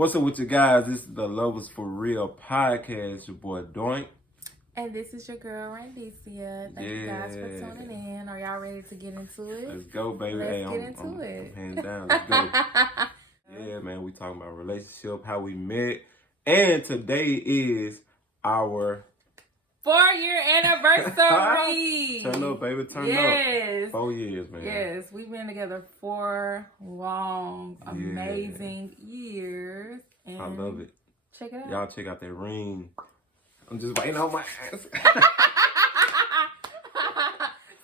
What's up with you guys? This is the Lovers for Real podcast. Your boy Doink. And this is your girl Randicia. Thank you guys for tuning in. Are y'all ready to get into it? Let's go, baby. Let's hey, get I'm, into I'm, it. I'm hands down. Let's go. Yeah, man. We talking about relationship, how we met, and today is our 4-year anniversary. Turn up, baby. Turn yes. up. 4 years, man. Yes, we've been together 4 long, amazing years. And I love it. Check it out. Y'all check out that ring. I'm just waiting on my ass.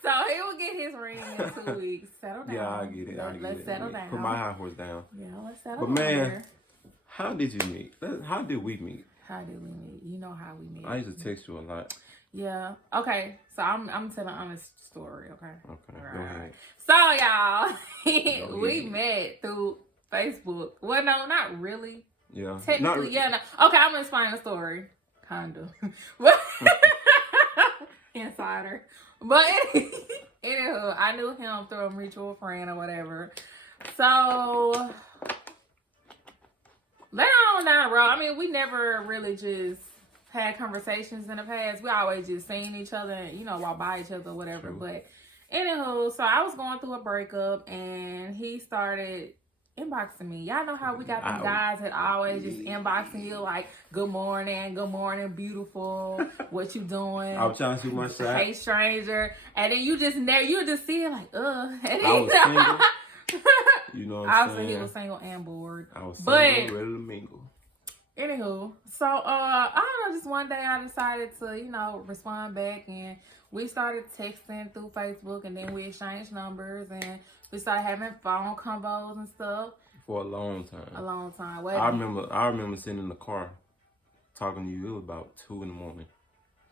So he will get his ring in 2 weeks. Settle down. Yeah, I get it. Let's settle down. Put my high horse down. Yeah, let's settle But down. man, Here. how did you meet? How did we meet? How did we meet? You know how we met. I used to text you a lot. Yeah. Okay. So I'm telling an honest story. Okay. Okay. Right. Go ahead. So y'all, we met through Facebook. Well, no, not really. Yeah. Technically, yeah. No. Okay, I'm gonna explain the story. Kinda. But insider. But anywho, I knew him through a mutual friend or whatever. So later on down the road, I mean, we never really just had conversations in the past. We always just seen each other, you know, walk by each other or whatever. True. But anywho, so I was going through a breakup and he started inboxing me. Y'all know how we got them guys that always just inboxing you like, good morning, beautiful, what you doing? I was trying to shoot my shot. Hey, stranger. And then you just see it like, And I was single. You know what I'm saying? He was single and bored. I was single, ready to mingle. Anywho, so I don't know, just one day I decided to, you know, respond back and we started texting through Facebook and then we exchanged numbers and we started having phone combos and stuff. For a long time. A long time. I remember sitting in the car talking to you. It was about 2 in the morning.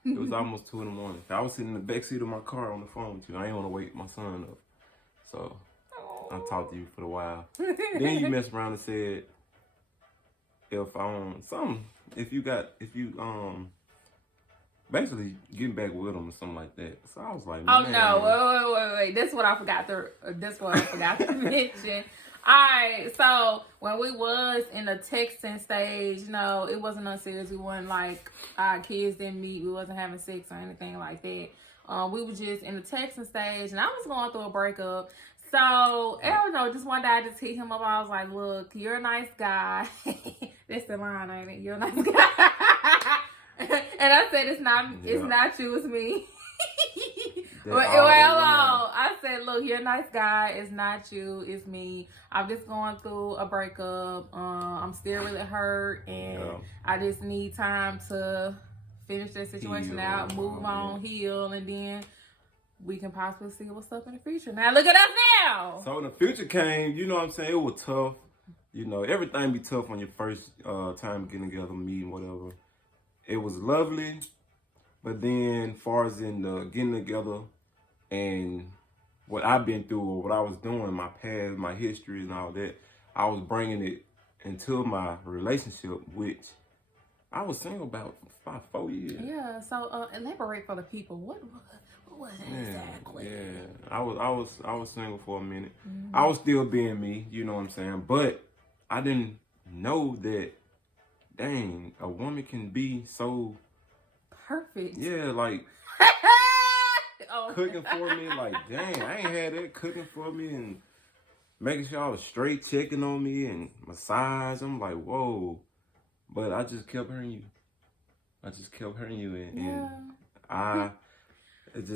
It was almost 2 in the morning. I was sitting in the backseat of my car on the phone with you. I didn't want to wake my son up. So I talked to you for a while. Then you messed around and said, if you basically getting back with him or something like that. So I was like, oh man. No, wait. This is what I forgot to mention. Alright, so when we was in the texting stage, you know, it wasn't unserious. We wasn't like our kids didn't meet, we wasn't having sex or anything like that. We were just in the texting stage and I was going through a breakup. So, I don't know, just one day I just hit him up. I was like, look, you're a nice guy. That's the line, ain't it? You're a nice guy. And I said, it's not you, it's me. I said, look, you're a nice guy. It's not you, it's me. I'm just going through a breakup. I'm still really hurt, and I just need time to finish that situation out, move on, heal, and then we can possibly see what's up in the future. Now look at us now. So when the future came, you know what I'm saying? It was tough. You know, everything be tough on your first time getting together, meeting, whatever. It was lovely, but then far as in the getting together and what I've been through or what I was doing, my past, my history and all that, I was bringing it into my relationship, which I was single about 4 years. Yeah, so elaborate for the people. What was it exactly? Yeah, I was single for a minute. Mm-hmm. I was still being me, you know what I'm saying? But I didn't know that, dang, a woman can be so perfect. Yeah, like cooking for me. Like, dang, I ain't had that cooking for me and making sure I was straight, checking on me and massage. I'm like, whoa. But I just kept hearing you. And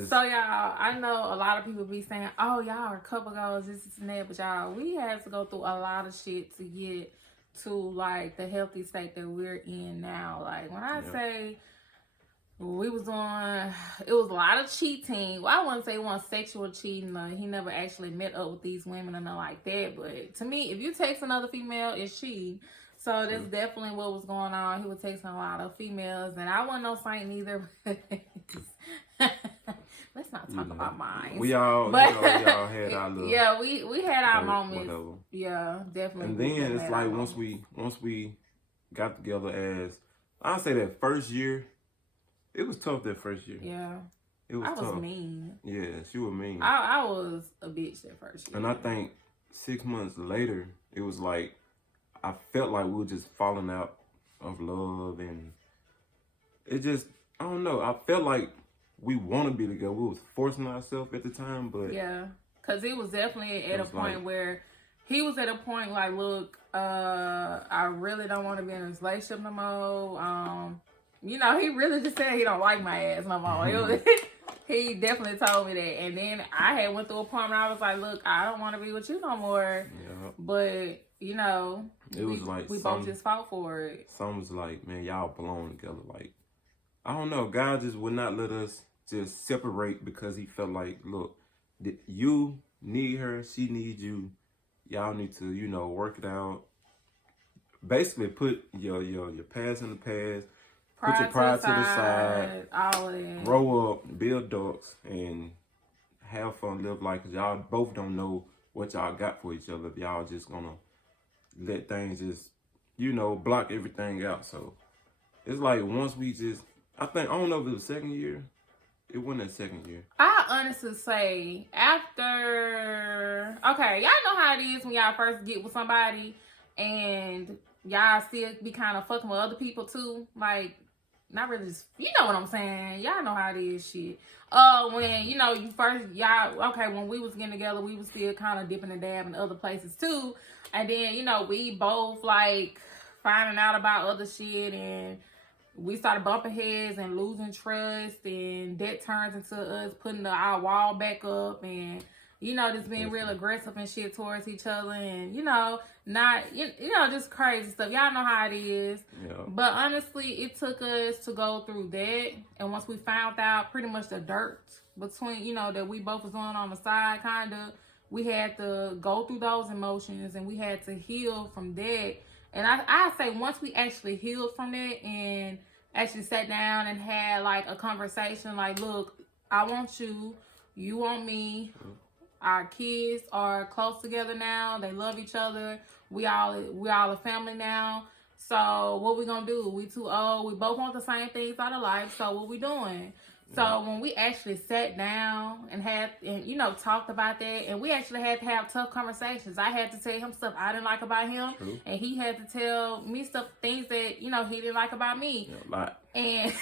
So y'all, I know a lot of people be saying, oh, y'all are couple goals, this and that, but y'all, we had to go through a lot of shit to get to like the healthy state that we're in now. Like when I say we was doing, it was a lot of cheating. Well, I wouldn't say one sexual cheating. He never actually met up with these women or nothing like that. But to me, if you text another female, it's cheating. So that's definitely what was going on. He was texting a lot of females, and I wasn't no saint either. Let's not talk about mine. We all had our little. Yeah, we had our moments. Whatever. Yeah, definitely. And then it's like once we got together, as I say, that first year, it was tough. That first year. Yeah. It was tough. I was mean. Yeah, she was mean. I was a bitch that first year. And I think 6 months later, it was like I felt like we were just falling out of love, and it just, I don't know. I felt like we want to be together. We was forcing ourselves at the time, but yeah, because he was definitely at a point where he was at a point like, look, I really don't want to be in this relationship no more. You know, he really just said he don't like my ass no more. He definitely told me that. And then I had went through a point where I was like, look, I don't want to be with you no more. Yeah. But, you know, it was like we both just fought for it. Some was like, man, y'all belong together. Like, I don't know. God just would not let us just separate because he felt like, look, you need her, she needs you. Y'all need to, you know, work it out. Basically, put your past in the past. Put your pride to the side. All of that. Grow up, build adults, and have fun, live life. Cause y'all both don't know what y'all got for each other. If y'all just gonna let things just, you know, block everything out. So it's like once we just, I don't know if it was second year. It wasn't that second year. I honestly say after, okay, y'all know how it is when y'all first get with somebody and y'all still be kind of fucking with other people too. Like, not really just, you know what I'm saying? Y'all know how it is, shit. When, you know, you first, y'all, okay, when we was getting together, we was still kind of dipping and dabbing in other places too. And then, you know, we both, like, finding out about other shit, and we started bumping heads and losing trust, and that turns into us putting our wall back up, and, you know, just being real aggressive and shit towards each other, and, you know, not, you know, just crazy stuff. Y'all know how it is. Yeah. But honestly, it took us to go through that, and once we found out pretty much the dirt between, you know, that we both was on the side, kind of, we had to go through those emotions, and we had to heal from that. And I say once we actually healed from that and actually sat down and had like a conversation, like, look, I want you, you want me. Our kids are close together now. They love each other. We all a family now. So what we gonna do? We too old. We both want the same things out of life. So what we doing? So when we actually sat down and you know, talked about that, and we actually had to have tough conversations. I had to tell him stuff I didn't like about him, and he had to tell me things that, you know, he didn't like about me. Yeah, and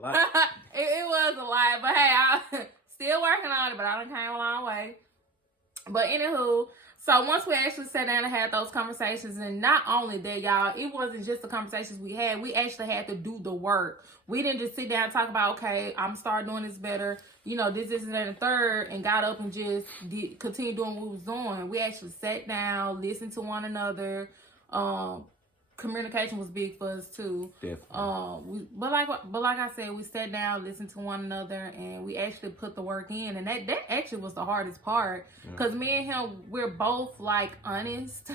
lot. it was a lot, but hey, I still working on it, but I done came a long way. But anywho, so once we actually sat down and had those conversations, and not only that, y'all, it wasn't just the conversations we had. We actually had to do the work. We didn't just sit down and talk about, okay, I'm start doing this better, you know, this, and that, and third, and got up and just continue doing what we was doing. We actually sat down, listened to one another. Communication was big for us too. Definitely. But like I said, we sat down, listened to one another, and we actually put the work in. And that actually was the hardest part, because me and him, we're both like honest,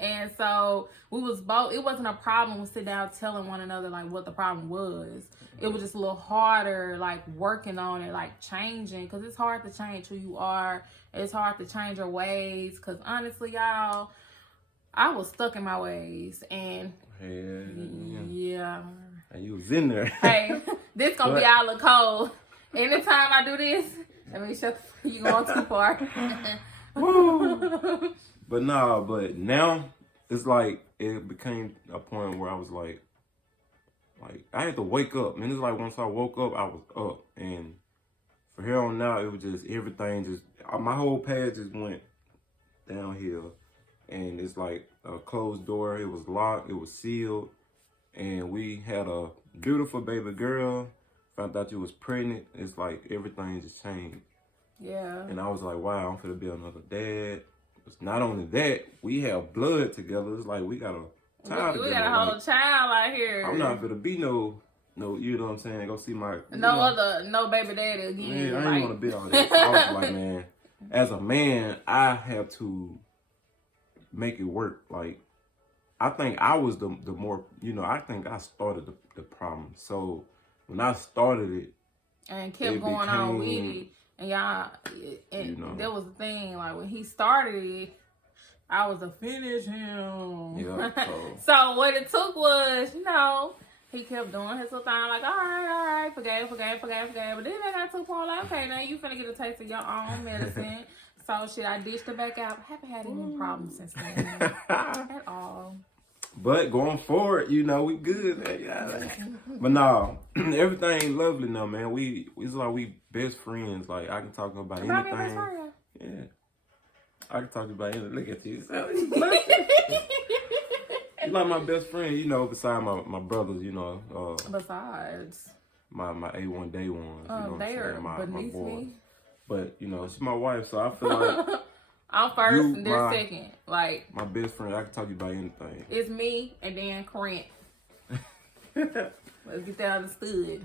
and so we was both. It wasn't a problem. We sit down telling one another like what the problem was. It was just a little harder, like working on it, like changing, because it's hard to change who you are. It's hard to change your ways, because honestly, y'all, I was stuck in my ways, and yeah. And you was in there. Hey, this gonna be all a cold. Anytime I do this, let me shut you going too far. But now it's like it became a point where I was like I had to wake up. And it's like once I woke up, I was up, and from here on out, it was just everything. Just my whole path just went downhill. And it's like a closed door. It was locked. It was sealed. And we had a beautiful baby girl. Found out you was pregnant. It's like everything just changed. Yeah. And I was like, wow, I'm finna be another dad. It's not only that, we have blood together. It's like we got a child together. We got a whole child out here. I'm not gonna be no, you know what I'm saying? Go see my no baby daddy again. Man, I ain't wanna be all that. I was like, man, as a man, I have to make it work. Like, I think I was the more, you know, I think I started the problem. So when I started it and kept going on with it, and y'all, and you know, that was the thing. Like when he started it, I was to finish him. Yeah. So what it took was, you know, he kept doing his little thing, like, all right, forget. But then I got to a point like, okay, now you finna get a taste of your own medicine. So shit, I ditched her back out. I haven't had any problems since then at all. But going forward, you know, we good, man. Yeah. But no, everything lovely now, man. It's like we best friends. Like I can talk about anything. Best friend. Yeah. I can talk about anything. Look at you. You like my best friend, you know, beside my brothers, you know. Besides. My A1 day ones. You know they are beneath me. But, you know, she's my wife, so I feel like I'm first and they're second. Like my best friend, I can talk to you about anything. It's me and then Cortes. Let's get that understood.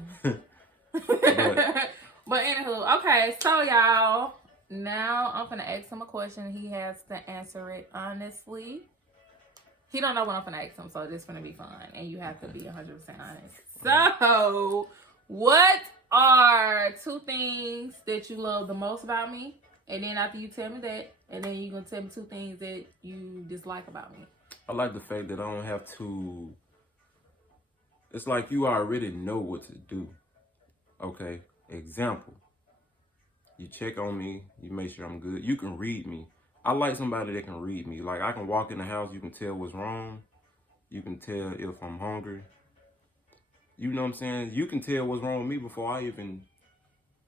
But anywho, okay, so y'all, now I'm gonna ask him a question. He has to answer it honestly. He don't know what I'm gonna ask him, so this is gonna be fun, and you have to be 100% honest. So, what are 2 things that you love the most about me? And then after you tell me that, and then you're going to tell me 2 things that you dislike about me. I like the fact that I don't have to... It's like you already know what to do. Okay? Example. You check on me. You make sure I'm good. You can read me. I like somebody that can read me. Like, I can walk in the house. You can tell what's wrong. You can tell if I'm hungry. You know what I'm saying? You can tell what's wrong with me before I even...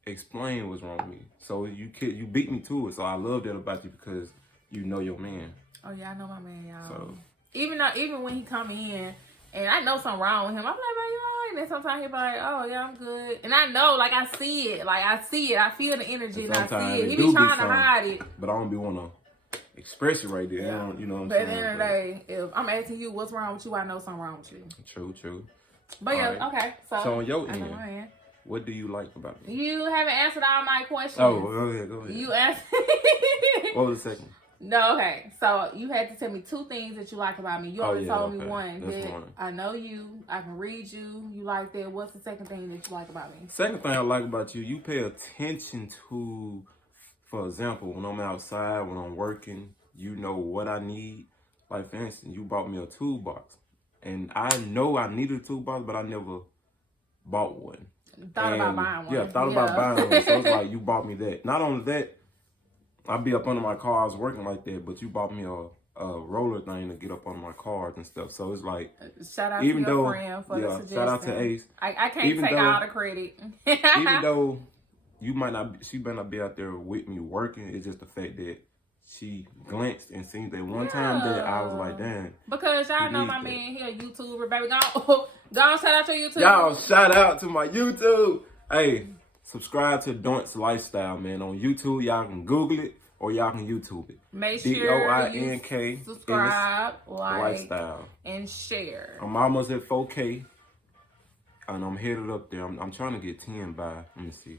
explain what's wrong with me. So you beat me to it. So I love that about you because you know your man. Oh yeah, I know my man, y'all. So even when he come in and I know something wrong with him, I'm like, man, you all right? And then sometimes he be like, oh yeah, I'm good. And I know, like I see it. Like I see it. I feel the energy and I see it. He be trying to hide it. But I don't be wanna express it right there. Yeah. You know what I'm saying? But at the end of the day, if I'm asking you what's wrong with you, I know something wrong with you. True. But yeah, right. Okay. So on your end, what do you like about me? You haven't answered all my questions. Oh, go ahead. You asked. What was the second? No, okay. So you had to tell me 2 things that you like about me. You only told me one. That's one. I know you. I can read you. You like that. What's the second thing that you like about me? Second thing I like about you, you pay attention to, for example, when I'm outside, when I'm working, you know what I need. Like, for instance, you bought me a toolbox. And I know I needed a toolbox, but I never bought one. Thought about buying one. Yeah, thought about buying one. So it's like you bought me that. Not only that, I'd be up under my car. I was working like that, but you bought me a roller thing to get up on my cars and stuff. So it's like, shout out to your friend for the suggestion. Shout out to Ace. I can't take all the credit. Even though she might not be out there with me working, it's just the fact that she glanced and seen that one time that I was like, damn. Because y'all know my man, he a YouTuber, baby. Go on, shout out to YouTube. Y'all, shout out to my YouTube. Hey, subscribe to Doint's Lifestyle, man. On YouTube, y'all can Google it or y'all can YouTube it. Make sure DOINK subscribe, like, Lifestyle, and share. I'm almost at 4K, and I'm headed up there. I'm trying to get 10 by, let me see,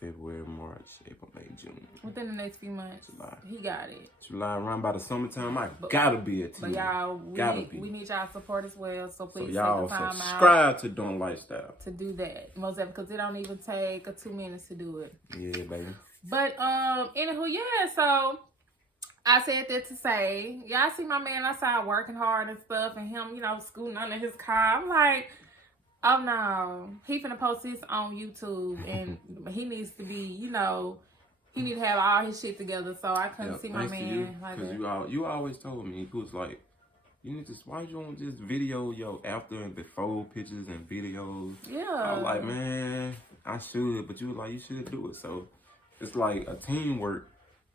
February, March, April, May, June. Within the next few months. July. He got it. July, around by the summertime, I gotta be at 10. But y'all, we need y'all support as well. So please y'all take the time subscribe to Doing Lifestyle. To do that. Most of it, because it don't even take 2 minutes to do it. Yeah, baby. But anywho, yeah, so I said that to say, y'all see my man outside working hard and stuff, and him, you know, scooting under his car. I'm like, oh no, he finna post this on YouTube, and he needs to be, you know, he need to have all his shit together. So I couldn't see my man like that. You always told me, you was like, you need to, why you don't just video your after and before pictures and videos? Yeah. I was like, man, I should, but you was like, you should do it. So it's like a teamwork.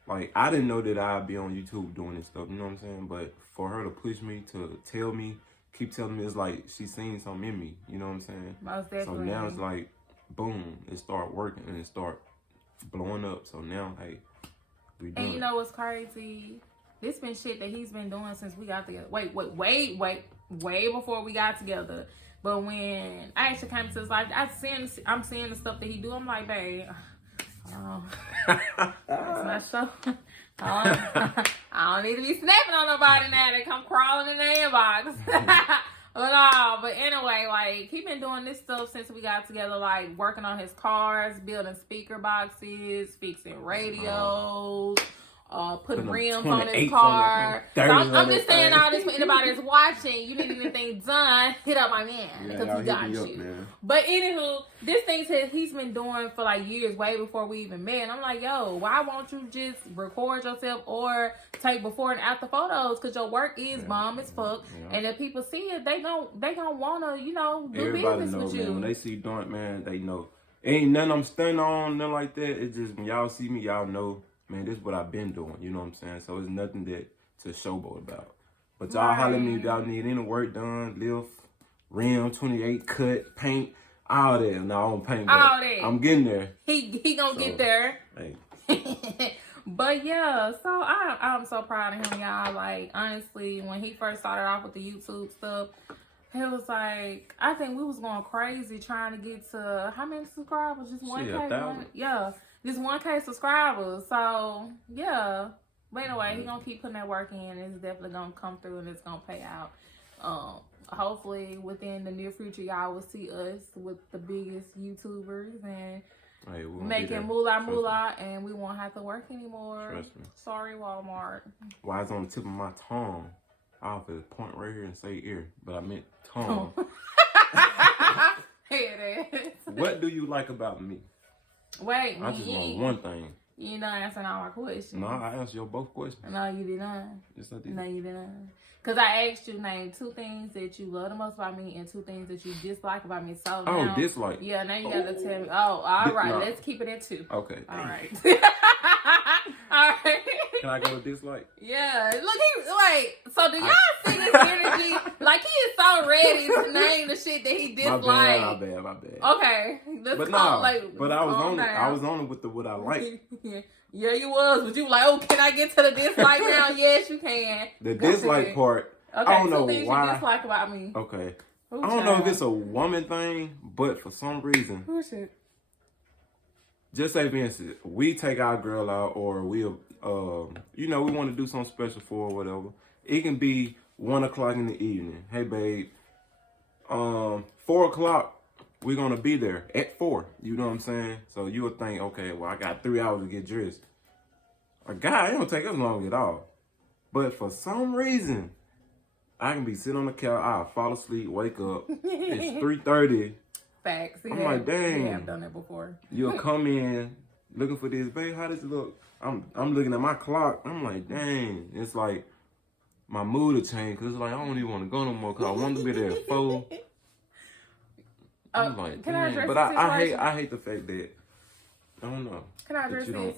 Like, I didn't know that I'd be on YouTube doing this stuff, you know what I'm saying? But for her to push me, to tell me, keep telling me, it's like she's seen something in me, you know what I'm saying? Most definitely. So now it's like, boom, it start working and it start blowing up. So now, hey, we doing And you know what's crazy? This been shit that he's been doing since we got together. Way before we got together. But when I actually came to his life, I'm seeing the stuff that he do. I'm like, babe, that's not so. I don't need to be snapping on nobody now. They come crawling in the inbox. But anyway, like, he been doing this stuff since we got together, like working on his cars, building speaker boxes, fixing radios, putting rims on his car. So I'm just saying all this for anybody that's watching. You need anything done, hit up my man because he got you. But anywho, this thing says he's been doing for like years, way before we even met. And I'm like, yo, why won't you just record yourself or take before and after photos? Because your work is bomb as fuck, and if people see it, they gon' wanna do everybody business know, with man. you. When they see Daunt, man, they know. Ain't nothing I'm standing on, nothing like that. It's just when y'all see me, y'all know, man, this is what I've been doing. You know what I'm saying? So it's nothing that to showboat about. But y'all holler at me if y'all need any work done, lift, rim, 28 cut, paint, all that. No, I don't paint, but all that. I'm getting there. He gonna get there. Hey. But yeah, so I'm so proud of him, y'all. Like, honestly, when he first started off with the YouTube stuff, it was like, I think we was going crazy trying to get to, how many subscribers? Just 1K? Just 1K subscribers. So, yeah. But anyway, he gonna keep putting that work in. It's definitely gonna come through and it's gonna pay out. Hopefully, within the near future, y'all will see us with the biggest YouTubers and making moolah, and we won't have to work anymore. Trust me. Sorry, Walmart. Why it's on the tip of my tongue. I was to point right here and say ear, but I meant tongue. Here it is. What do you like about me? Wait, I just want one thing. You not answering all my questions. No, I asked you both questions. No, you did not. Yes, I did. No, you did not. Because I asked you name 2 things that you love the most about me and 2 things that you dislike about me. So now, dislike. Yeah, now you got to tell me. Oh, all right. No. Let's keep it at 2. Okay. All right. All right. Can I go with dislike? Yeah. Look, so do y'all see this energy? Like, he is so ready to name the shit that he disliked. My bad. Okay. But I was on it with what I like. Yeah, you was. But you were like, oh, can I get to the dislike now? Yes, you can. The dislike part, okay, I don't know things why. You dislike about me. Okay. I don't know if it's a woman thing, but for some reason. Who is it? Just say, for instance, we take our girl out or we'll, we want to do something special for her or whatever. It can be 1 o'clock in the evening. Hey, babe, 4 o'clock. We're going to be there at 4. You know what I'm saying? So you would think, okay, well, I got 3 hours to get dressed. A guy, it don't take us long at all. But for some reason, I can be sitting on the couch, I'll fall asleep, wake up. It's 3:30. Facts. I'm like, dang. Yeah, I've done that before. You'll come in looking for this. Babe, how does it look? I'm looking at my clock. I'm like, dang. It's like my mood will change because it's like, I don't even want to go no more because I want to be there at 4. I'm like, can I address but this I hate the fact that I don't know. Can I address this?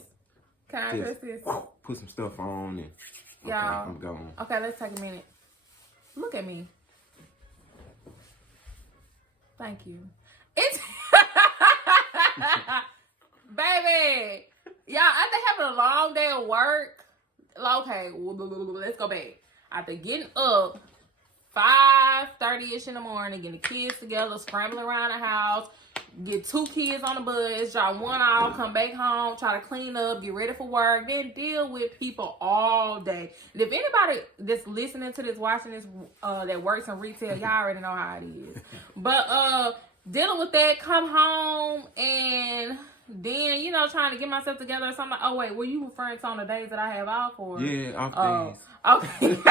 Can I address this? Put some stuff on and y'all. I'm gone. Okay, let's take a minute. Look at me. Thank you. It's baby. Y'all, after having a long day of work, okay, let's go back. After getting up 5:30ish in the morning, getting the kids together, scrambling around the house, get 2 kids on the bus, drop 1 off, come back home, try to clean up, get ready for work, then deal with people all day. And if anybody that's listening to this, watching this, that works in retail, y'all already know how it is. But dealing with that, come home and then, trying to get myself together or something. Like, oh, wait, were you referring to on the days that I have off? Or? Yeah, off days. Okay.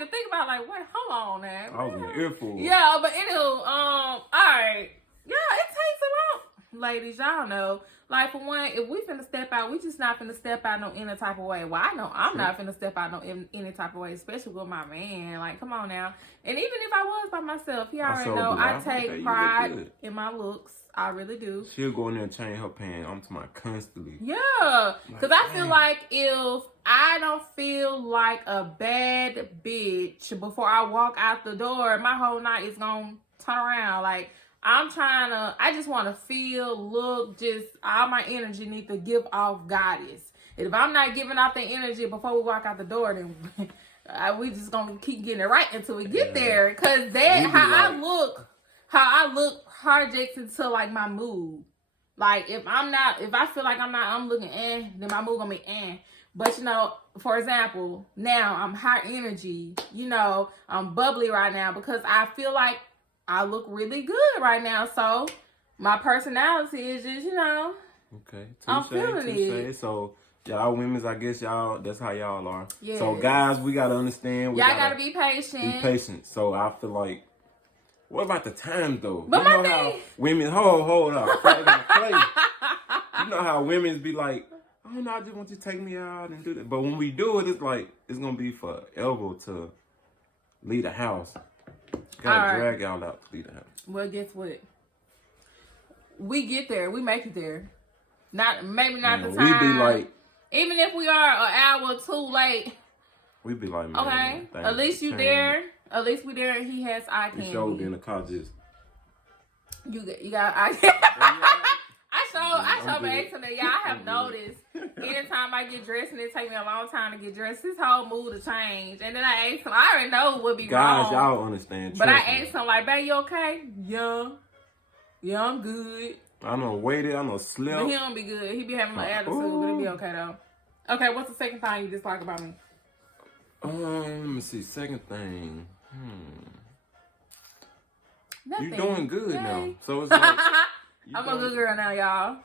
To think about, like, wait, hold on now. I was in the earful. Yeah, but anywho, all right. Yeah, it takes a lot. Ladies, y'all know. Like, for one, if we finna step out, we just not finna step out no any type of way. Well, I know I'm not finna step out no any type of way, especially with my man. Like, come on now. And even if I was by myself, you already know I take pride in my looks. I really do. She'll go in there and change her pants. I'm talking about constantly. Yeah. Because I feel like if I don't feel like a bad bitch before I walk out the door, my whole night is going to turn around. Like, I just want to feel, look, just all my energy need to give off goddess. And if I'm not giving off the energy before we walk out the door, then we just going to keep getting it right until we get there. Because how I look projects into, like, my mood. Like, if I feel like I'm looking then my mood gonna be But, for example, now I'm high energy, I'm bubbly right now because I feel like I look really good right now. So my personality is just, Okay. I'm feeling it. So Y'all women's, I guess y'all, that's how y'all are. Yes. So guys, we gotta understand. Y'all gotta be patient. Be patient. So I feel like, what about the time though? But you know how women, hold up. You know how women's be like, oh no, I just want you to take me out and do that. But when we do it, it's like, it's gonna be forever to leave the house. Gotta drag y'all out to leave the house. Well, guess what? We get there. We make it there. Maybe not the time. We be like, even if we are an hour too late. We be like, man. Okay. At least you there. At least we there and he has eye candy. You showed in the car just. You got eye I showed my ex that y'all have noticed. Anytime I get dressed and it take me a long time to get dressed, his whole mood will change. And then I asked him, I already know what would be wrong. Guys, y'all understand. But I asked him like, babe, you okay? Yeah, I'm good. I don't waited, I don't slept. But he don't be good. He be having my attitude, but it be okay though. Okay, what's the second thing you dislike about me? Let me see. Second thing. Nothing. You doing good now. So it's like I'm a good girl now, y'all.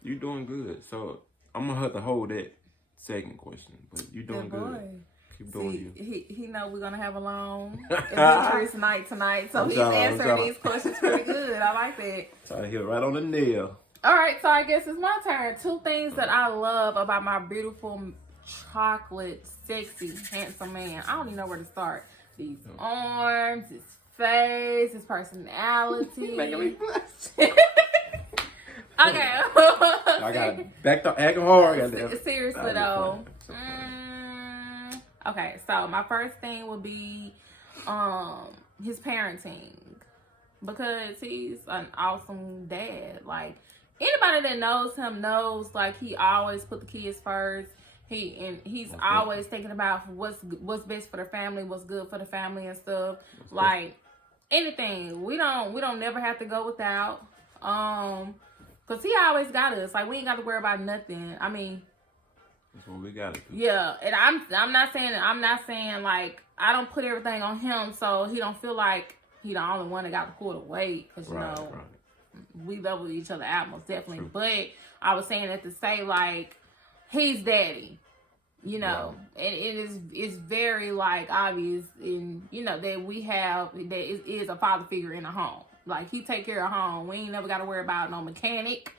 You doing good. So I'm gonna have to hold that second question. But you doing good. Keep doing you. He know we're gonna have a long adventurous night tonight. So he's answering these questions pretty good. I like that. Trying to hit right on the nail. All right, so I guess it's my turn. 2 things that I love about my beautiful, chocolate, sexy, handsome man. I don't even know where to start. These arms, his face, his personality. Making me blush. Okay. I got back to acting hard. Seriously though. Okay, so my first thing would be his parenting. Because he's an awesome dad. Like, anybody that knows him knows, like, he always put the kids first. He's always thinking about what's best for the family, what's good for the family and stuff. Like, anything. We don't never have to go without. Cause he always got us. Like, we ain't got to worry about nothing. I mean, that's what we got to do. Yeah, and I'm not saying like I don't put everything on him, so he don't feel like he the only one that got to pull the weight. Cause you know we level each other out most definitely. True. But I was saying that to say like he's daddy. You know, and it's very like obvious in that we have that it is a father figure in the home. Like, he take care of home. We ain't never got to worry about no mechanic.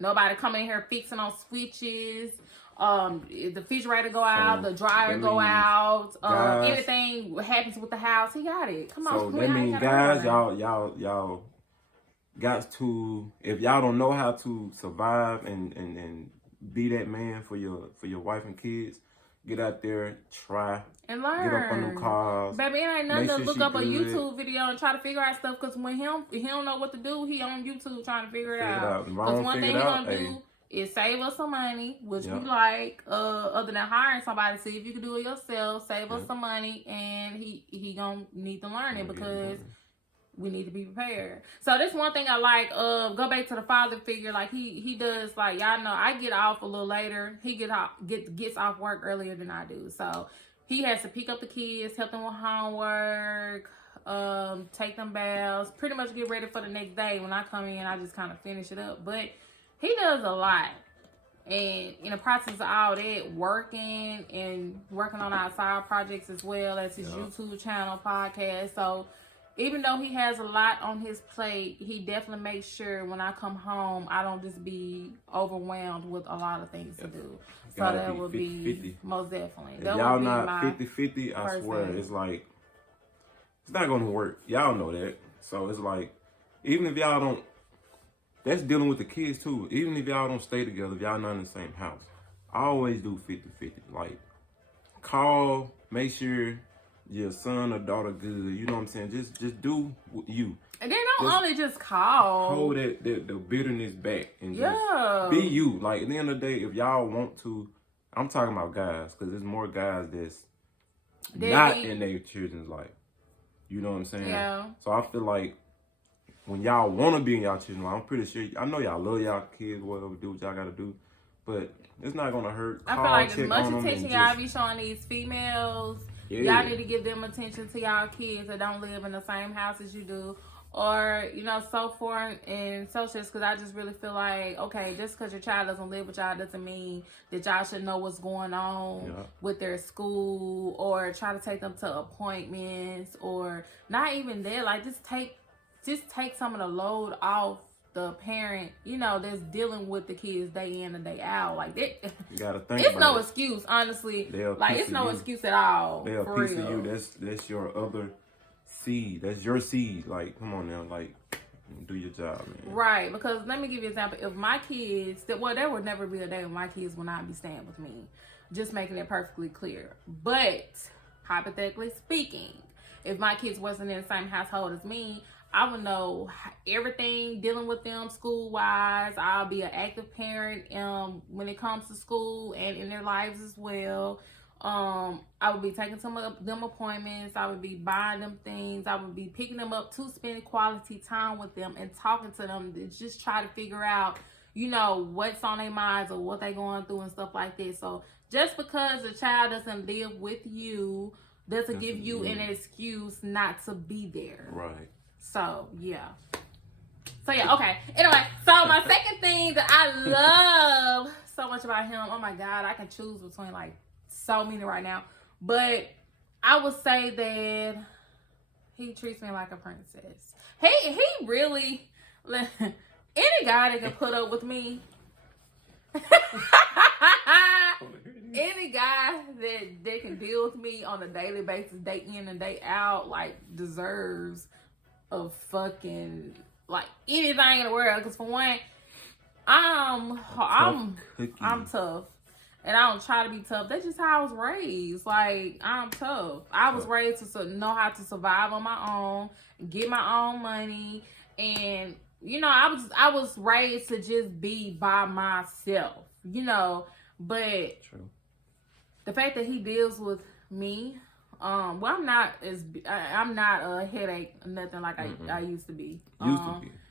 Nobody coming in here fixing on switches. If the refrigerator go out, the dryer go out. Anything happens with the house, he got it. Come on. So that means, guys, y'all got to, if y'all don't know how to survive and be that man for your wife and kids, get out there, try. And learn. Get up on them cars. Baby, it ain't nothing to look up a YouTube video and try to figure out stuff. Because when he don't know what to do, he on YouTube trying to figure it out. Because one thing he gonna do is save us some money, which we like. Other than hiring somebody, see if you can do it yourself. Save us some money, and he gonna need to learn it because we need to be prepared. So this one thing I like. Go back to the father figure. Like he does. Like, y'all know, I get off a little later. He gets off work earlier than I do. So he has to pick up the kids, help them with homework, take them baths, pretty much get ready for the next day. When I come in, I just kind of finish it up. But he does a lot. And in the process of all that, working on our side projects as well as his YouTube channel, podcast. So even though he has a lot on his plate, he definitely makes sure when I come home, I don't just be overwhelmed with a lot of things to do. So that would be most definitely. If y'all not 50-50, I swear, it's like, it's not going to work. Y'all know that. So it's like, even if y'all don't, that's dealing with the kids too. Even if y'all don't stay together, if y'all not in the same house, I always do 50-50. Like, call, make sure your son or daughter good. You know what I'm saying? Just do you. And then don't only just call. Hold the bitterness back and just be you. Like, at the end of the day, if y'all want to, I'm talking about guys, because there's more guys that's not in their children's life. You know what I'm saying? Yeah. So I feel like when y'all want to be in y'all children's life, I'm pretty sure, I know y'all love y'all kids, whatever, do what y'all got to do, but it's not going to hurt. I feel like as much attention y'all be showing these females, y'all need to give them attention to y'all kids that don't live in the same house as you do. or, you know, so forth and so just because I just really feel like, okay, just because your child doesn't live with y'all doesn't mean that y'all should know what's going on with their school, or try to take them to appointments, or not even there. Like, just take some of the load off the parent, you know, that's dealing with the kids day in and day out. Like, that, you gotta think it's about no excuse, honestly. Like, it's no you. excuse at all. They're a for piece real. of you. That's your other seed. That's your seed. Like, come on now. Like, do your job, man. Right. Because let me give you an example. If my kids, there would never be a day when my kids will not be staying with me. Just making it perfectly clear. But, hypothetically speaking, if my kids wasn't in the same household as me, I would know everything dealing with them school-wise. I'll be an active parent when it comes to school and in their lives as well. I would be taking some of them appointments. I would be buying them things. I would be picking them up to spend quality time with them and talking to them to just try to figure out, you know, what's on their minds or what they're going through and stuff like that. So just because a child doesn't live with you doesn't give you an excuse not to be there. Right. So, yeah. Okay. Anyway, so my second thing that I love so much about him, oh my God, I can choose between like so many right now. But I would say that he treats me like a princess. He really, any guy that can put up with me, any guy that can deal with me on a daily basis, day in and day out, like, deserves of fucking like anything in the world. Because for one, I'm tough, and I don't try to be tough. That's just how I was raised. Like, I'm tough. I was raised to know how to survive on my own, get my own money, and you know, I was raised to just be by myself. You know, but the fact that he deals with me. Well, I'm not a headache or nothing like I used to be.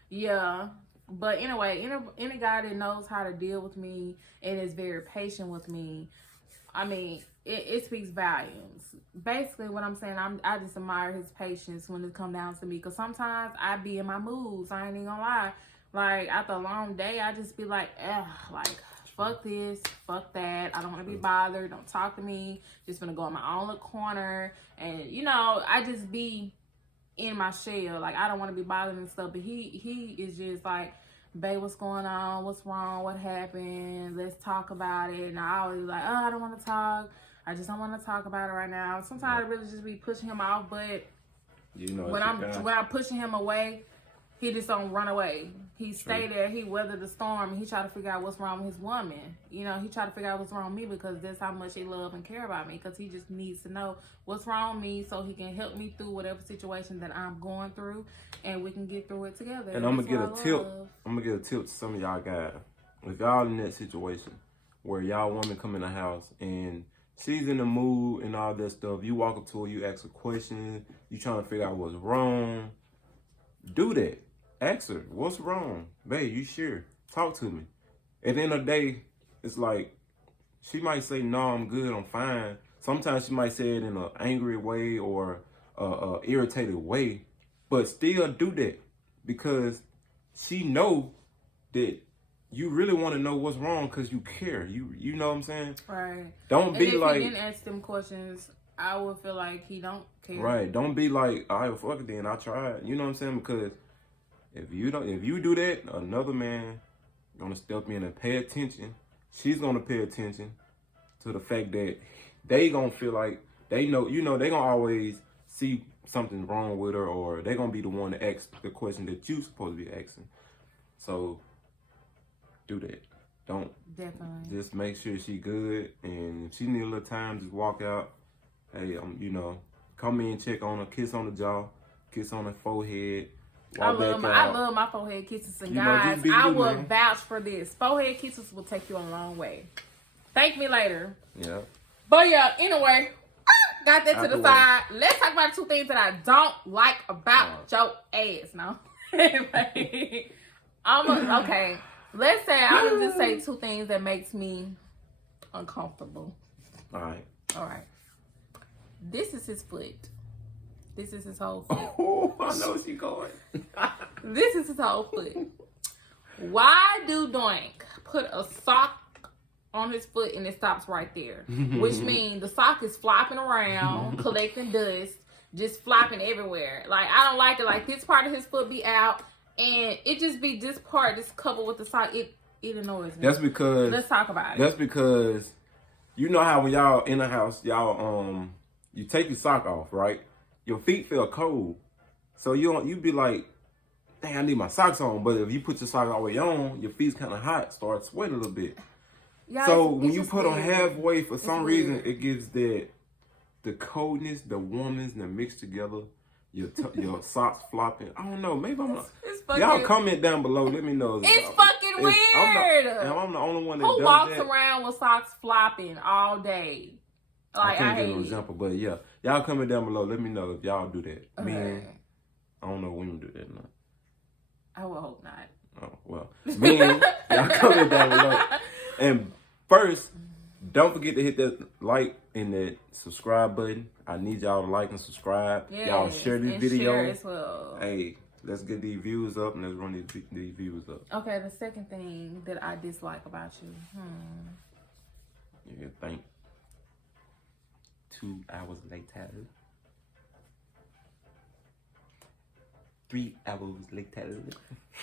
Yeah. But anyway, any guy that knows how to deal with me and is very patient with me, I mean, it speaks volumes. Basically, what I'm saying, I just admire his patience when it comes down to me. Because sometimes I be in my moods. I ain't even gonna lie. Like, after a long day, I just be like, ugh, like, fuck this, fuck that. I don't want to be bothered. Don't talk to me. Just gonna go in my own little corner. And, you know, I just be in my shell. Like, I don't want to be bothered and stuff. But he is just like, babe, what's going on? What's wrong? What happened? Let's talk about it. And I always like, oh, I don't want to talk. I just don't want to talk about it right now. Sometimes I really just be pushing him off. But you know, when I'm pushing him away, he just don't run away. He stay there. He weathered the storm. And he try to figure out what's wrong with his woman. You know, he try to figure out what's wrong with me because that's how much he love and care about me. Because he just needs to know what's wrong with me so he can help me through whatever situation that I'm going through, and we can get through it together. And I'm gonna get a tip. I'm gonna get a tip to some of y'all guys. If y'all in that situation where y'all woman come in the house and she's in the mood and all that stuff, you walk up to her, you ask her questions, you trying to figure out what's wrong. Do that. Ask her, what's wrong? Babe, you sure? Talk to me. At the end of the day, it's like, she might say, no, I'm good, I'm fine. Sometimes she might say it in an angry way or a irritated way, but still do that because she know that you really want to know what's wrong because you care. You know what I'm saying? Right. Don't be like, if he didn't ask them questions, I would feel like he don't care. Right. Don't be like, all right, well, fuck it then, I tried. You know what I'm saying? Because if you do that, another man gonna step in and pay attention. She's gonna pay attention to the fact that they gonna feel like they know, you know, they gonna always see something wrong with her, or they gonna be the one to ask the question that you supposed to be asking. So do that. Don't definitely just make sure she good, and if she need a little time, just walk out. Hey, you know, come in, check on her, kiss on the jaw, kiss on the forehead. I love my forehead kisses, and guys, I will vouch for this. Forehead kisses will take you a long way. Thank me later. Yeah. But yeah, anyway, got that to the side. Let's talk about two things that I don't like about your ass. No. Okay. Let's say I would just say two things that makes me uncomfortable. All right. This is his foot. This is his whole foot. Oh, I know she going. This is his whole foot. Why do Doink put a sock on his foot and it stops right there? Which means the sock is flopping around, collecting dust, just flopping everywhere. Like, I don't like it. Like, this part of his foot be out, and it just be this part just coupled with the sock. It annoys me. That's because... Let's talk about it. That's because, you know how when y'all in the house, y'all, you take your sock off, right? Your feet feel cold. So you be like, dang, I need my socks on. But if you put your socks all the way on, your feet's kind of hot, start sweating a little bit. Yeah, so when you put them halfway, for some reason, it gives the coldness, the warmness, and the mix together. Your socks flopping. I don't know. Maybe I'm not. Y'all comment down below. Let me know. It's fucking weird. I'm the only one that Who does walks that. around with socks flopping all day? Like, I can't give an example, but yeah. Y'all comment down below. Let me know if y'all do that. Okay. Men, I don't know if women do that or not. I will hope not. Oh, well. Men, y'all comment down below. And first, don't forget to hit that like and that subscribe button. I need y'all to like and subscribe. Yes, y'all share this video. Share as well. Hey, let's get these views up and let's run these views up. Okay, the second thing that I dislike about you. You think 2 hours later. 3 hours later.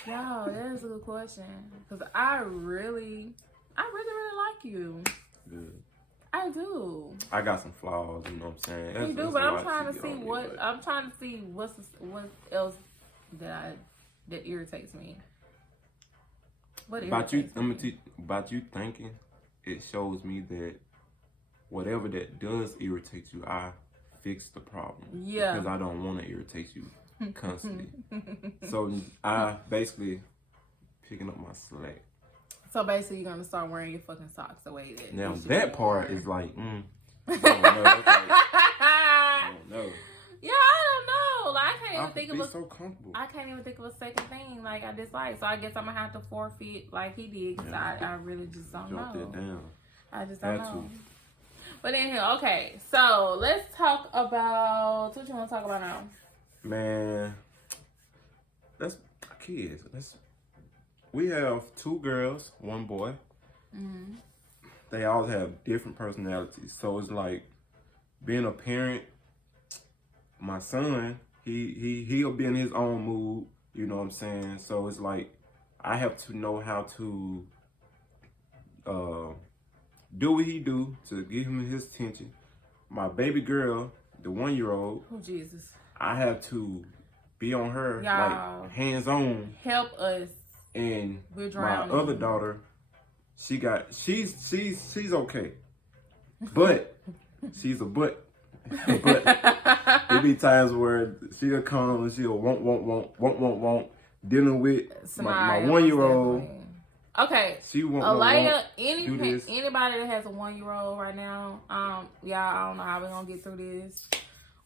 Yo, that is a good question. Because I really like you. Good. I do. I got some flaws, you know what I'm saying? You do, but I'm trying to see what else that irritates me. What irritates me? About you thinking, it shows me that whatever that does irritate you, I fix the problem. Yeah. Because I don't want to irritate you constantly. So I basically picking up my slack. So basically, you're gonna start wearing your fucking socks the way that. Now that part is like, I don't know. I don't know. Yeah, I don't know. Like, I can't even think of a second thing like I dislike. So I guess I'm gonna have to forfeit like he did. Cause I really just don't know. Jump that down. I just don't know. But anyway, okay. So let's talk about what you want to talk about now. Man, that's kids. We have 2 girls, 1 boy. Mm-hmm. They all have different personalities. So it's like being a parent. My son, he'll be in his own mood. You know what I'm saying? So it's like I have to know how to do what he do to give him his attention. My baby girl, the 1-year-old. Oh Jesus! I have to be on her, y'all, like hands on. Help us. And my other daughter, she's okay, but she's a butt. But there be times where she'll come and she'll want, dealing with my 1-year-old. Okay, she won't. Alaya, anybody that has a 1-year-old right now, y'all, I don't know how we're gonna get through this.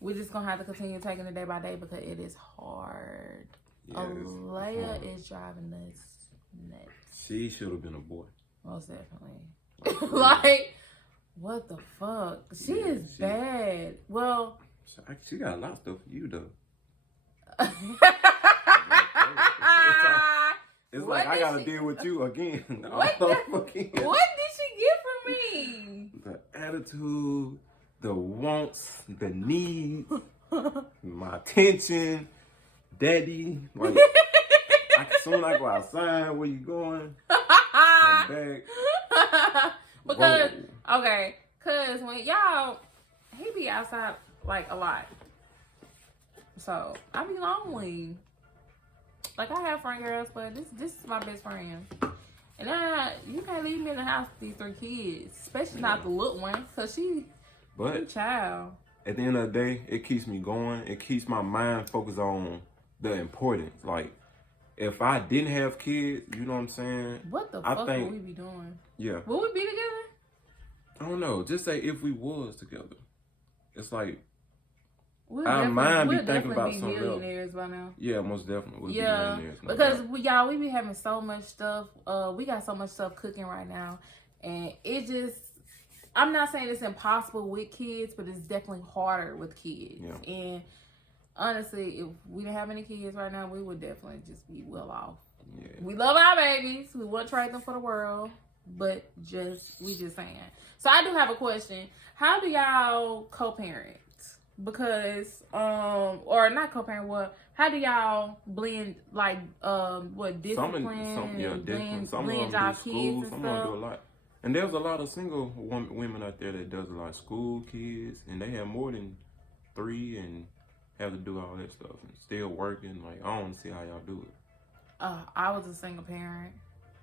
We're just gonna have to continue taking it day by day because it is hard. Yeah, Alaya is driving us nuts. She should have been a boy. Most definitely. Like, what the fuck? She is bad. Well, she got a lot of stuff for you though. It's like I gotta deal with you again. What did she get from me? The attitude, the wants, the needs, my attention, daddy. Like, soon I go outside. Where you going? Come back. Because cause when y'all, he be outside like a lot. So I be lonely. Like, I have friend girls, but this is my best friend. And you can't leave me in the house with these 3 kids, especially not the little one, cause she a child. At the end of the day, it keeps me going. It keeps my mind focused on the importance. Like, if I didn't have kids, you know what I'm saying? What the fuck would we be doing? Yeah. Would we be together? I don't know. Just say if we was together. It's like, our mind be thinking about something else. Millionaires by now. Yeah, most definitely. We'll be millionaires. Because we be having so much stuff. We got so much stuff cooking right now. And it just, I'm not saying it's impossible with kids, but it's definitely harder with kids. Yeah. And honestly, if we didn't have any kids right now, we would definitely just be well off. Yeah. We love our babies. We wouldn't trade them for the world. But we just saying. So I do have a question. How do y'all co-parent? Because or not co-parent, how do y'all blend like discipline? Discipline. Some blend of them y'all do school, kids and some stuff? of them do a lot. And there's a lot of single women out there that does a lot of school kids, and they have more than 3 and have to do all that stuff and still working. Like, I don't see how y'all do it. I was a single parent.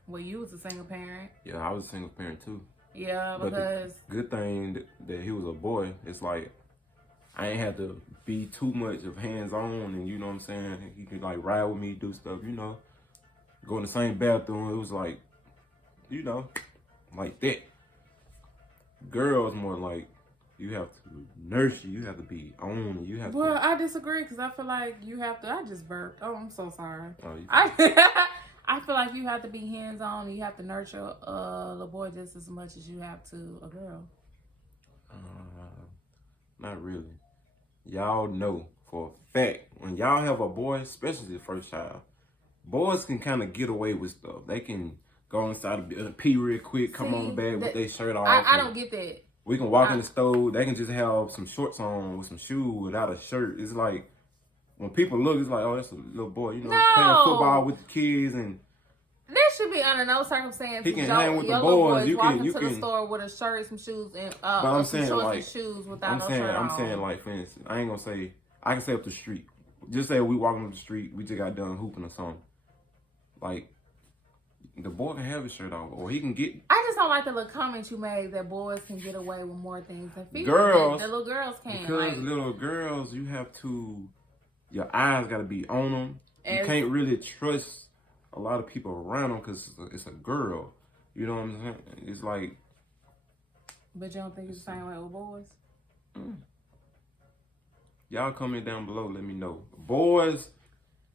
Well, you was a single parent. Yeah, I was a single parent too. Yeah, but because the good thing that he was a boy, it's like I ain't had to be too much of hands-on, and you know what I'm saying? He could like ride with me, do stuff, you know. Go in the same bathroom. It was like, you know, like that. Girls more like you have to nurse you have to be on you have to. I disagree because I feel like you have to. I just burped. Oh, I'm so sorry. I feel like you have to be hands-on. You have to nurture a boy just as much as you have to a girl. Not really. Y'all know for a fact when y'all have a boy, especially the first child, boys can kind of get away with stuff. They can go inside the pee real quick, come on back with their shirt off. I don't get that. We can walk in the stove. They can just have some shorts on with some shoes without a shirt. It's like when people look, it's like, oh, that's a little boy, you know, playing football with the kids, and that should be under no circumstance. He can hang with the boys. You walking can to the store with a shirt, some shoes, and but I'm saying shorts like and shoes without no shirt on. I'm saying like, for instance, I ain't gonna say I can say up the street. Just say we walking up the street, we just got done hooping or something. Like the boy can have his shirt on, or he can get. I just don't like the little comments you made that boys can get away with more things than females. Girls, the little girls can. Because little girls, you have to. Your eyes got to be on them. You can't really trust a lot of people around them because it's a girl. You know what I'm saying? It's like. But you don't think it's the same way with boys? Y'all comment down below. Let me know. Boys,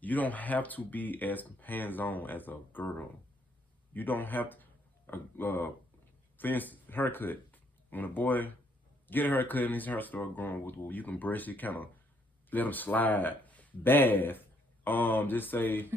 you don't have to be as hands-on as a girl. You don't have to. For instance, haircut. When a boy get a haircut and his hair start growing, you can brush it, kind of let him slide. Bath. Just say,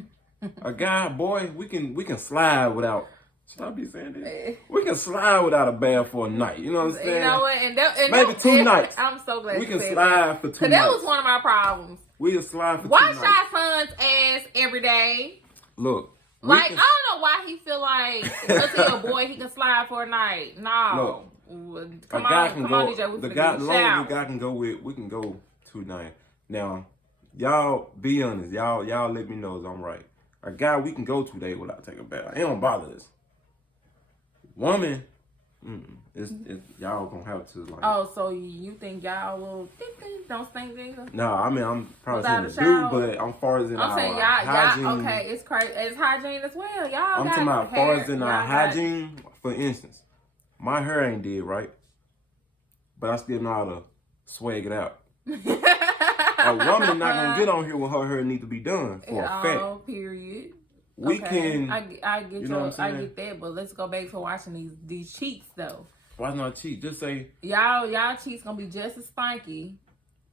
a guy, boy, we can slide without. Should I be saying this? We can slide without a bath for a night. You know what I'm saying? You know what? And maybe 2 nights. I'm so glad we you can said slide that. for 2 nights. That was one of my problems. We can slide for 2 Wash nights. our son's ass every day. Look. Like, I don't know why he feel like because he a boy, he can slide for a night. No. Look, come on, DJ. The guy can go with, we can go 2 nights. Now, y'all be honest. Y'all let me know if I'm right. A guy, we can go 2 days without taking a bath. It don't bother us. Woman, it's y'all gonna have to like. Oh, so you think y'all will don't stink either? No, I mean I'm probably saying the dude, but I'm far as in I'm our saying hygiene. y'all okay, it's crazy. It's hygiene as well. Y'all I'm talking about far as in our hygiene. For instance, my hair ain't dead, right? But I still know how to swag it out. A woman not gonna get on here with her hair need to be done for a fact. Period. We can. I get you know I get that, but let's go back to watching these cheeks though. Why not cheat? Just say y'all cheeks gonna be just as stanky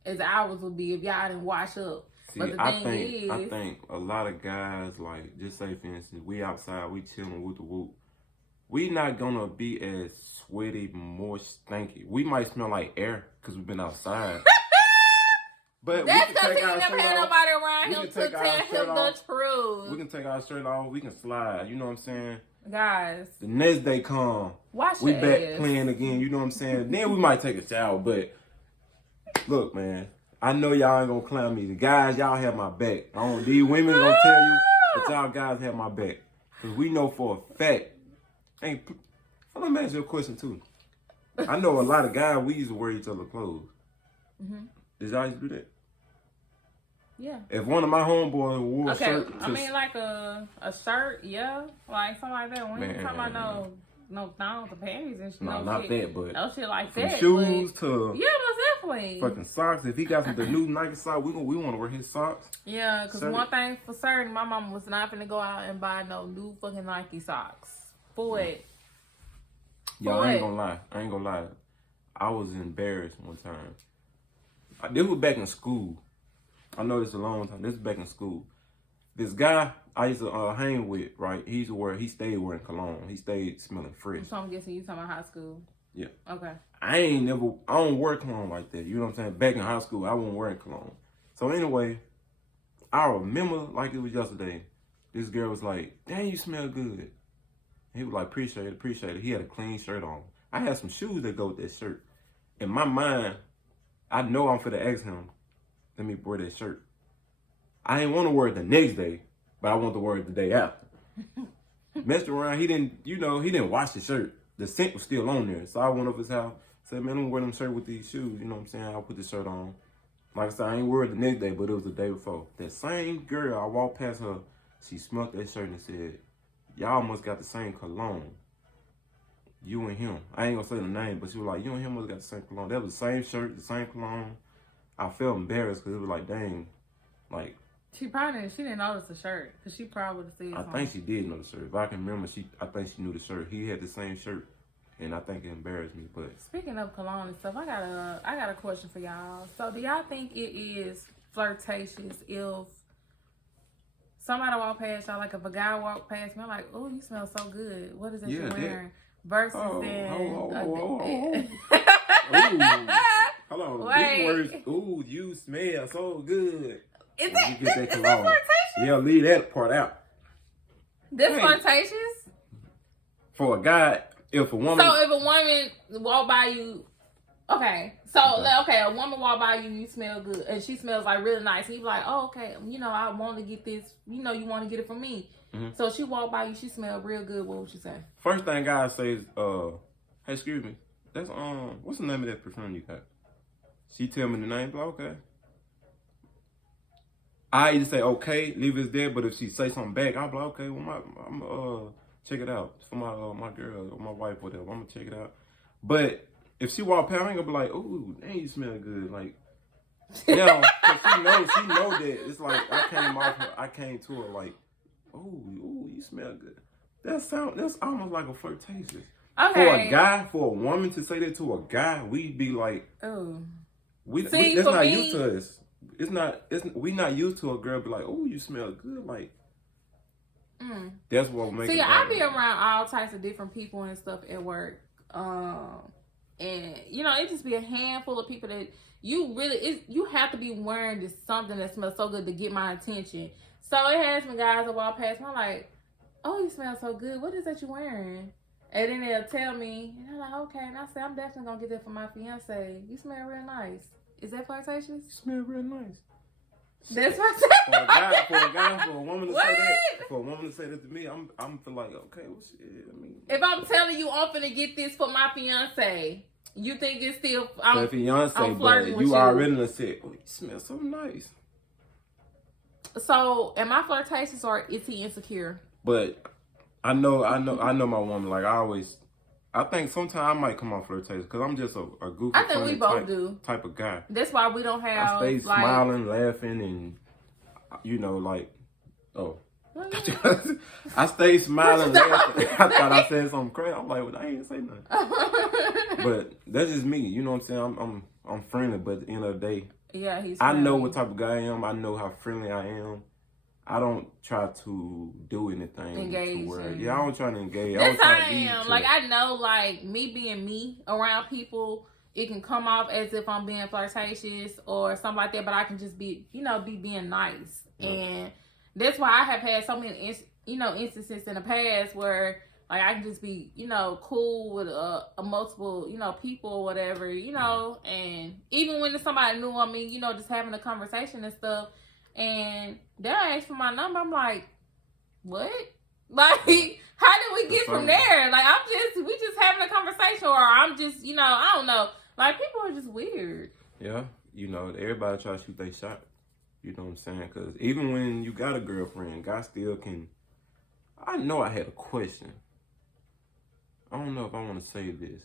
as ours would be if y'all didn't wash up. See, but the thing I think a lot of guys like just say for instance, we outside, we chilling with the whoop. We not gonna be as sweaty, more stanky. We might smell like air because we've been outside. But that's because he never had nobody around him to tell him the truth. We can take our shirt off. We can slide. You know what I'm saying? Guys. The next day come. We back playing again. You know what I'm saying? Then we might take a shower. But look, man. I know y'all ain't going to clown me. The guys, y'all have my back. These women going to tell you. But y'all guys have my back. Because we know for a fact. Let me ask you a question, too. I know a lot of guys, we used to wear each other's clothes. Mm-hmm. Did y'all used to do that? Yeah. If one of my homeboys wore a shirt, I mean like a shirt, yeah, like something like that. We ain't talking about no thongs or panties and shit. No, not that, but no shit like from that. Shoes to most definitely fucking socks. If he got the new Nike socks, we want to wear his socks. Yeah, because one thing for certain, my mama was not finna go out and buy no new fucking Nike socks. For it. Y'all, I ain't gonna lie. I was embarrassed one time. This was back in school. I know this a long time. This is back in school. This guy I used to hang with, right? He stayed wearing cologne. He stayed smelling fresh. So I'm guessing you talking about high school. Yeah. Okay. I don't wear cologne like that. You know what I'm saying? Back in high school, I wasn't wearing cologne. So anyway, I remember like it was yesterday. This girl was like, "Dang, you smell good." He was like, appreciate it. He had a clean shirt on. I had some shoes that go with that shirt. In my mind, I know I'm finna ask him, let me wear that shirt. I didn't want to wear it the next day, but I want to wear it the day after. Messed around, he didn't wash the shirt. The scent was still on there. So I went up his house, said, man, I'm wearing them shirt with these shoes. You know what I'm saying? I'll put the shirt on. Like I said, I ain't wear it the next day, but it was the day before. That same girl, I walked past her, she smelled that shirt and said, y'all must got the same cologne. You and him. I ain't gonna say the name, but she was like, you and him must got the same cologne. That was the same shirt, the same cologne. I felt embarrassed because it was like, dang, like. She didn't notice the shirt because she probably would have said something. I think she did know the shirt. If I can remember, I think she knew the shirt. He had the same shirt, and I think it embarrassed me. But speaking of cologne and stuff, I got a question for y'all. So do y'all think it is flirtatious if somebody walk past y'all, like if a guy walk past me, I'm like, oh, you smell so good. What is that you're wearing? Versus Ooh, hold on. These words, ooh, you smell so good. Is that flirtatious? Yeah, leave that part out. This flirtatious? For a guy, if a woman... So if a woman walk by you... Okay. So, a woman walk by you, you smell good. And she smells like really nice. And you be like, oh, okay. I want to get this. You want to get it from me. Mm-hmm. So she walk by you, she smell real good. What would you say? First thing I say is, hey, excuse me. That's, what's the name of that perfume you got? She tell me the name, like, okay. I either say okay, leave it there, but if she say something back, I'll be like, okay, well, I'm check it out. It's for my girl or my wife, whatever. I'm gonna check it out. But if she walk past, I ain't gonna be like, ooh, dang, you smell good. Like, cause she know that it's like I came to her like, ooh, you smell good. That's almost like a flirtatious. Okay. For a woman to say that to a guy, we'd be like, oh, that's not used to us. We not used to a girl be like, oh, you smell good. Like, that's what makes it. See, I be around all types of different people and stuff at work. And, it just be a handful of people that you have to be wearing this something that smells so good to get my attention. So it has some guys that walk past me, I'm like, oh, you smell so good. What is that you wearing? And then they'll tell me, and I'm like, okay. And I say, I'm definitely going to get that for my fiance. You smell real nice. Is that flirtatious? You smell real nice. That's flirtatious. For a woman to say that, to me, I'm feel like, okay, well, shit. I mean, if I'm telling you I'm finna get this for my fiance, you think it's still I'm flirting with you? Already said, oh, you smell so nice. So, am I flirtatious or is he insecure? But I know my woman. Like I think sometimes I might come off flirtatious because I'm just a goofy. I think we both type of guy. That's why we don't have. I stay smiling, laughing, and I stay smiling, laughing. I thought I said something crazy. I'm like, well, I ain't say nothing. But that's just me. You know what I'm saying? I'm friendly, but at the end of the day, yeah, he's. I know what type of guy I am. I know how friendly I am. I don't try to do anything. Engage. I don't try to engage. That's how I am. Like, I know, like, me being me around people, it can come off as if I'm being flirtatious or something like that, but I can just be, be being nice. Yeah. And that's why I have had so many, instances in the past where, like, I can just be, cool with a multiple, people or whatever, and even when it's somebody new on me, just having a conversation and stuff, and they'll ask for my number. I'm like, what? Like, how did we get from there? Like, we just having a conversation, or I'm just, I don't know. Like, people are just weird. Yeah, everybody try to shoot their shot. You know what I'm saying? Because even when you got a girlfriend, God still can. I know I had a question. I don't know if I want to say this.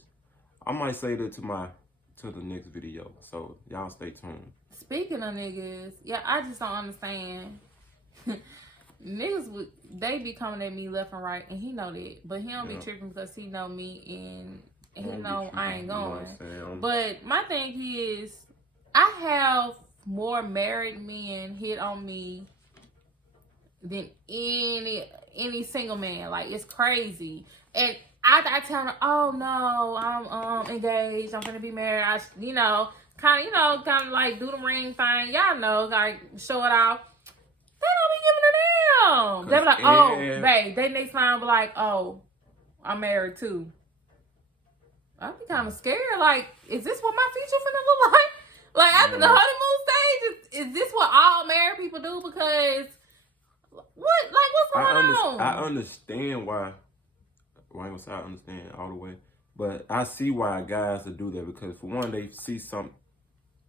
I might say that to the next video. So y'all stay tuned. Speaking of niggas, yeah, I just don't understand. Niggas, they be coming at me left and right, and he know that. But he don't be tripping because he know me, and he know I ain't going. But my thing is, I have more married men hit on me than any single man. Like, it's crazy. And I tell them, oh no, I'm engaged, I'm gonna be married. Kind of like do the ring thing. Y'all know, like show it off. They don't be giving a damn. They be like, oh, babe. They next time be like, oh, I'm married too. I'd be kind of scared. Like, is this what my future finna look like? Like, after the honeymoon stage, is this what all married people do? Because, what's going on? I understand why. Well, I ain't gonna say I understand all the way. But I see why guys would do that. Because, for one, they see something.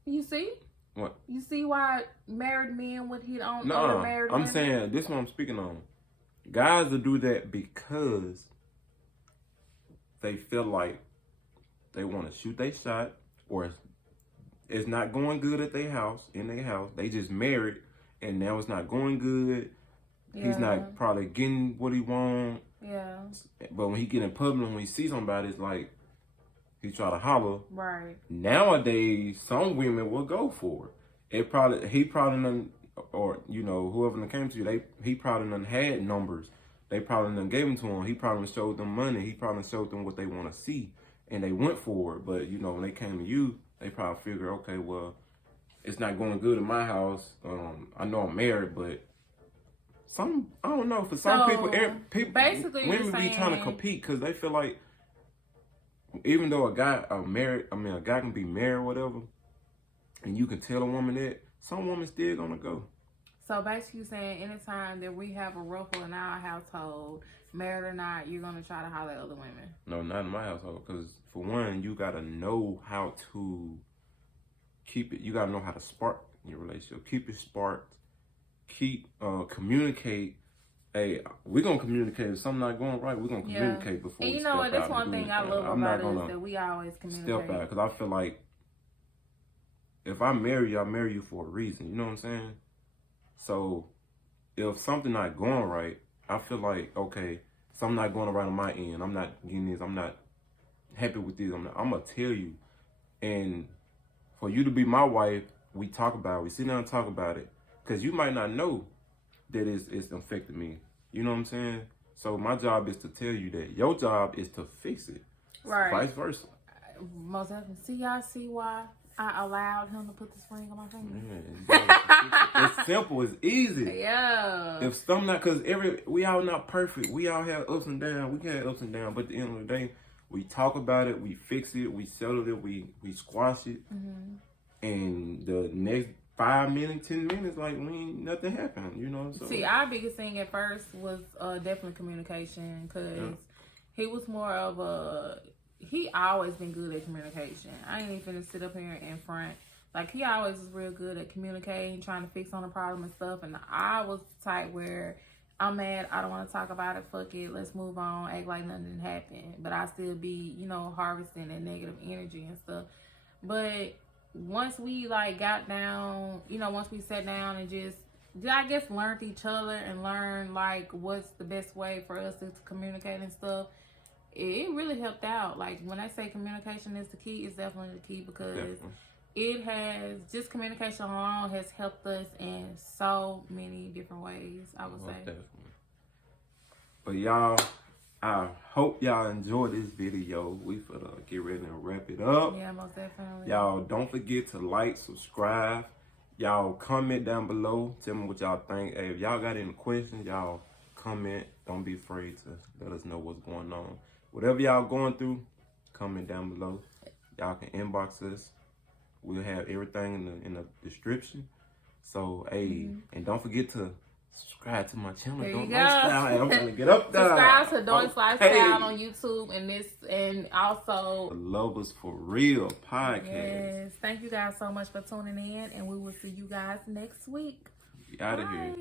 You see? What? You see why married men would hit on other married men? I'm saying, this is what I'm speaking on. Guys will do that because they feel like they want to shoot their shot, or it's not going good at their house, in their house. They just married, and now it's not going good. Yeah. He's not probably getting what he wants. Yeah. But when he get in public, when he sees somebody, it's like he try to holler. Right. Nowadays, some women will go for it. He probably done, or whoever done came to you, he probably done had numbers. They probably done gave them to him. He probably showed them money. He probably showed them what they want to see. And they went for it, but when they came to you, they probably figured, okay, well, it's not going good in my house. I know I'm married, but I don't know. For some people, basically, women be trying to compete because they feel like, even though a guy can be married or whatever, and you can tell a woman that, some women still gonna go. So basically, saying anytime that we have a ruffle in our household, married or not, you're gonna try to holler at other women. No, not in my household. Because for one, you gotta know how to keep it. You gotta know how to spark your relationship. Keep it sparked. Communicate. Hey, we're gonna communicate. If something not going right, we're gonna communicate before. And you know what? That's one thing I love about it is that we always communicate. Step out, because I feel like if I marry you, I marry you for a reason. You know what I'm saying? So if something not going right, I feel like, okay, something not going right on my end. I'm not getting this. I'm not happy with this. I'm going to tell you. And for you to be my wife, we talk about it. We sit down and talk about it. Because you might not know that it's affected me. You know what I'm saying? So my job is to tell you that. Your job is to fix it. Right. Vice versa. Most definitely. Y'all see why I allowed him to put this ring on my finger? Yeah, it's simple. It's easy. Yeah. If something not, because we all not perfect. We all have ups and downs. We can have ups and downs. But at the end of the day, we talk about it. We fix it. We settle it. We squash it. Mm-hmm. And the next 5 minutes, 10 minutes, like, nothing happened. You know? So. See, our biggest thing at first was definitely communication. Because he was more of he always been good at communication. I ain't even finna sit up here in front. Like, he always was real good at communicating, trying to fix on the problem and stuff. And I was the type where I'm mad, I don't want to talk about it, fuck it, let's move on, act like nothing happened. But I still be, harvesting that negative energy and stuff. But once we, got down, once we sat down and just, I guess, learned each other and learned, what's the best way for us to communicate and stuff, it really helped out. Like, when I say communication is the key, it's definitely the key because it has, just communication alone has helped us in so many different ways, I would say. Definitely. But y'all, I hope y'all enjoyed this video. We finna get ready and wrap it up. Yeah, most definitely. Y'all don't forget to like, subscribe. Y'all comment down below. Tell me what y'all think. Hey, if y'all got any questions, y'all comment. Don't be afraid to let us know what's going on. Whatever y'all going through, comment down below. Y'all can inbox us. We'll have everything in the description. So, hey, and don't forget to subscribe to my channel. There you go. Lifestyle. I'm gonna get up there. Subscribe to Doris Lifestyle on YouTube and also the Lovers for Real podcast. Yes. Thank you guys so much for tuning in, and we will see you guys next week. Be out of here.